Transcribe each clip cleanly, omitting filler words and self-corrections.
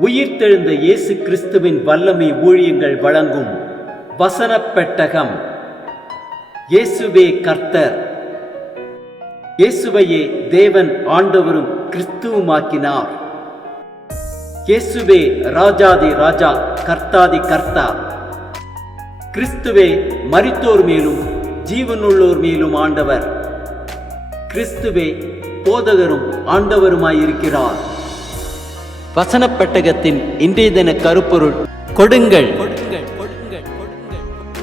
உயிர்த்தெழுந்த இயேசு கிறிஸ்துவின் வல்லமை ஊழியங்கள் வழங்கும் வசனப் பெட்டகம். இயேசுவே கர்த்தர். இயேசுவையே தேவன் ஆண்டவரும் கிறிஸ்துவுமாக்கினார். இயேசுவே ராஜாதி ராஜா, கர்த்தாதி கர்த்தா. கிறிஸ்துவே மரித்தோர் மேலும் ஜீவனுள்ளோர் மேலும் ஆண்டவர். கிறிஸ்துவே போதகரும் ஆண்டவருமாயிருக்கிறார். வசனப் பெட்டகத்தின் இன்றைய தின கருப்பொருள்: கொடுங்கள்.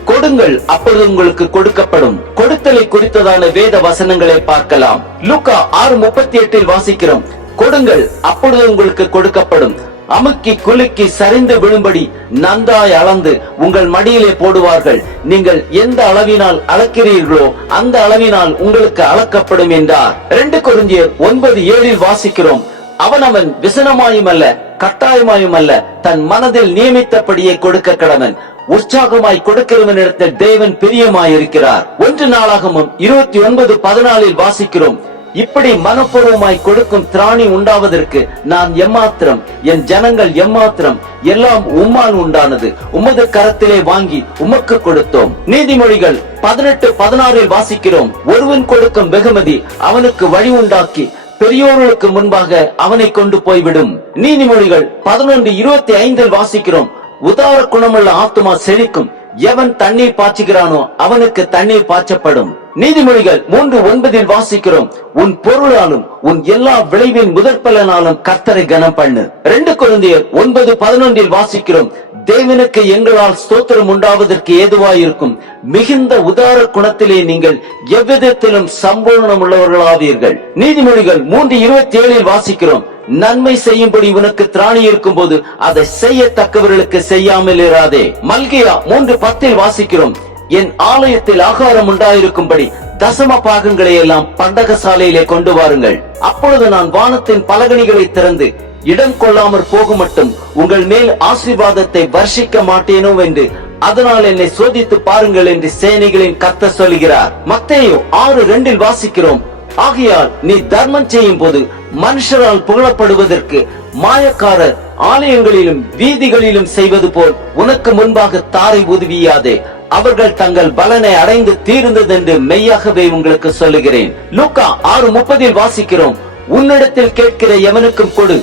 கொடுங்கள், அப்பொழுது உங்களுக்கு கொடுக்கப்படும். கொடுத்தலை குறித்ததான வேத வசனங்களை பார்க்கலாம். லூக்கா 6:38 வாசிக்கிறோம்: கொடுங்கள், அப்பொழுது உங்களுக்கு கொடுக்கப்படும். அமுக்கி குலுக்கி சரிந்து விழும்படி நன்றாய் அளந்து உங்கள் மடியிலே போடுவார்கள். நீங்கள் எந்த அளவினால் அளக்கிறீர்களோ அந்த அளவினால் உங்களுக்கு அளக்கப்படும் என்றார். 2 கொரிந்தியர் 9:7 வாசிக்கிறோம்: அவனவன் விசனமாயும் அல்ல கட்டாயமாயும் அல்ல, தன் மனதில் நியமித்தபடியே கொடுக்க கடவன். உற்சாகமாய் கொடுக்கிறவனிடத்தில் தேவன் பிரியமாயிருக்கிறார். 1 நாளாகமம் 29:14 வாசிக்கிறோம்: இப்படி மனப்பூர்வமாய் கொடுக்கும் திராணி உண்டாவதற்கு நான் எம்மாத்திரம், என் ஜனங்கள் எம்மாத்திரம், எல்லாம் உம்மால் உண்டானது. உமது கரத்திலே வாங்கி உமக்கு கொடுத்தோம். நீதிமொழிகள் 18:16 வாசிக்கிறோம்: ஒருவன் கொடுக்கும் வெகுமதி அவனுக்கு வழி உண்டாக்கி பெரியோர்களுக்கு முன்பாக அவனை கொண்டு போய்விடும். நீதிமொழிகள் 11:25 வாசிக்கிறோம்: உதார குணமுள்ள ஆத்துமா செழிக்கும். எவன் தண்ணீர் பாய்ச்சுகிறானோ அவனுக்கு தண்ணீர் பாய்ச்சப்படும். நீதிமொழிகள் 3:9 வாசிக்கிறோம்: உன் பொருளாலும் உன் எல்லா விளைவின் முதற்பலனாலும் கர்த்தரை கனம் பண்ணு. 2 கொரிந்தியர் 9:11 வாசிக்கிறோம்: தேவனுக்கு எங்களால் ஸ்தோத்திரம் உண்டாவதற்கு ஏதுவாயிருக்கும் மிகுந்த உதார குணத்திலே நீங்கள் எவ்விதத்திலும் சம்பூர்ணம் உள்ளவர்களாவீர்கள். நீதிமொழிகள் 3:27 வாசிக்கிறோம்: நன்மை செய்யும்படி உனக்கு திராணி இருக்கும் போது அதை செய்யத்தக்கவர்களுக்கு செய்யாமல் இராதே. மல்கியா 3:10 வாசிக்கிறோம்: என் ஆலயத்தில் ஆகாரம் உண்டாயிருக்கும்படி தசம பாகங்களை எல்லாம் பண்டக சாலையிலே கொண்டு வாருங்கள். அப்பொழுது நான் வானத்தின் பலகணிகளை திறந்து இடம் கொள்ளாமற் போகும் மட்டும் உங்கள் மேல் ஆசீர்வாதத்தை வர்ஷிக்க மாட்டேனோ என்று அதனால் என்னை சோதித்து பாருங்கள் என்று சேனைகளின் கர்த்தர் சொல்கிறார். மத்தேயு 6:2 வாசிக்கிறோம்: ஆகையால் நீ தர்மம் செய்யும் போது மனுஷரால் புகழப்படுவதற்கு மாயக்காரர் ஆலயங்களிலும் வீதிகளிலும் செய்வது போல் உனக்கு முன்பாக தாரை உதவியாதே. அவர்கள் தங்கள் பலனை அடைந்து தீர்ந்ததென்று மெய்யாகவே உங்களுக்கு சொல்லுகிறேன். லூக்கா 6:30 வாசிக்கிறோம்: உன்னிடத்தில் கேட்கிற எவனுக்கும் கொடு,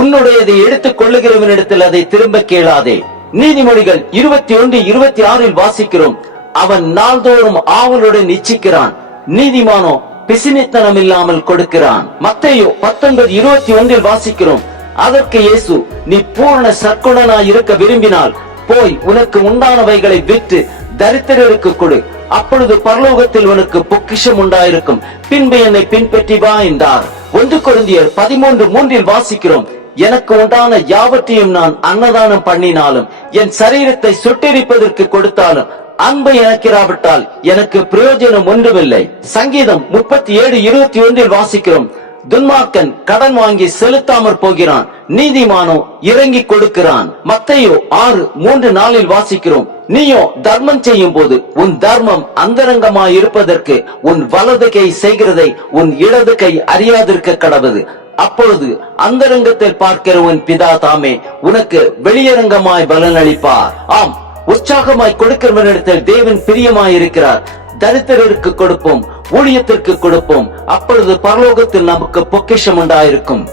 உன்னுடையதை எடுத்துக் கொள்ளுகிறவனிடத்தில் அதை திரும்ப கேளாதே. நீதிமொழிகள் 21:26 வாசிக்கிறோம்: அவன் நாள்தோறும் ஆவலுடன் இச்சிக்கிறான், நீதிமானோ பிசினித்தனம் இல்லாமல் கொடுக்கிறான். மத்தேயு 19:21 வாசிக்கிறோம்: அதற்கு இயேசு, நீ பூர்ண சற்குணனாய் இருக்க விரும்பினால் போய் உனக்கு உண்டானவைகளை விற்று தரித்திரருக்கு கொடு, அப்பொழுது பரலோகத்தில் உனக்கு பொக்கிஷம் உண்டாயிருக்கும். பின்பு என்னை பின்பற்றி வா என்றார். 1 கொரிந்தியர் 13:3 வாசிக்கிறோம்: எனக்கு உண்டான யாவற்றையும் நான் அன்னதானம் பண்ணினாலும் என் சரீரத்தை சுட்டெரிப்பதற்கு கொடுத்தாலும் அன்பை எனக்கிராவிட்டால் எனக்கு பிரயோஜனம் ஒன்றுமில்லை. சங்கீதம் 37:21 வாசிக்கிறோம்: துன்மார்க்கன் கடன் வாங்கி செலுத்தாமற் போகிறான், நீதிமானோ இறங்கி கொடுக்கிறான். மத்தேயு 6:3-4 வாசிக்கிறோம்: நீயோ தர்மம் செய்யும் போது உன் தர்மம் அந்தரங்கமாய் இருப்பதற்கு உன் வலது கை செய்கிறதை உன் இடது கை அறியாதிருக்க கடவது. அப்பொழுது அந்தரங்கத்தில் பார்க்கிற உன் பிதா தாமே உனக்கு வெளியரங்கமாய் பலன் அளிப்பார். ஆம், உற்சாகமாய் கொடுக்கிறவனிடத்தில் தேவன் பிரியமாயிருக்கிறார். தரித்திரருக்கு கொடுப்போம், ஊழியத்திற்கு கொடுப்போம், அப்பொழுது பரலோகத்தில் நமக்கு பொக்கிஷம் உண்டாயிருக்கும்.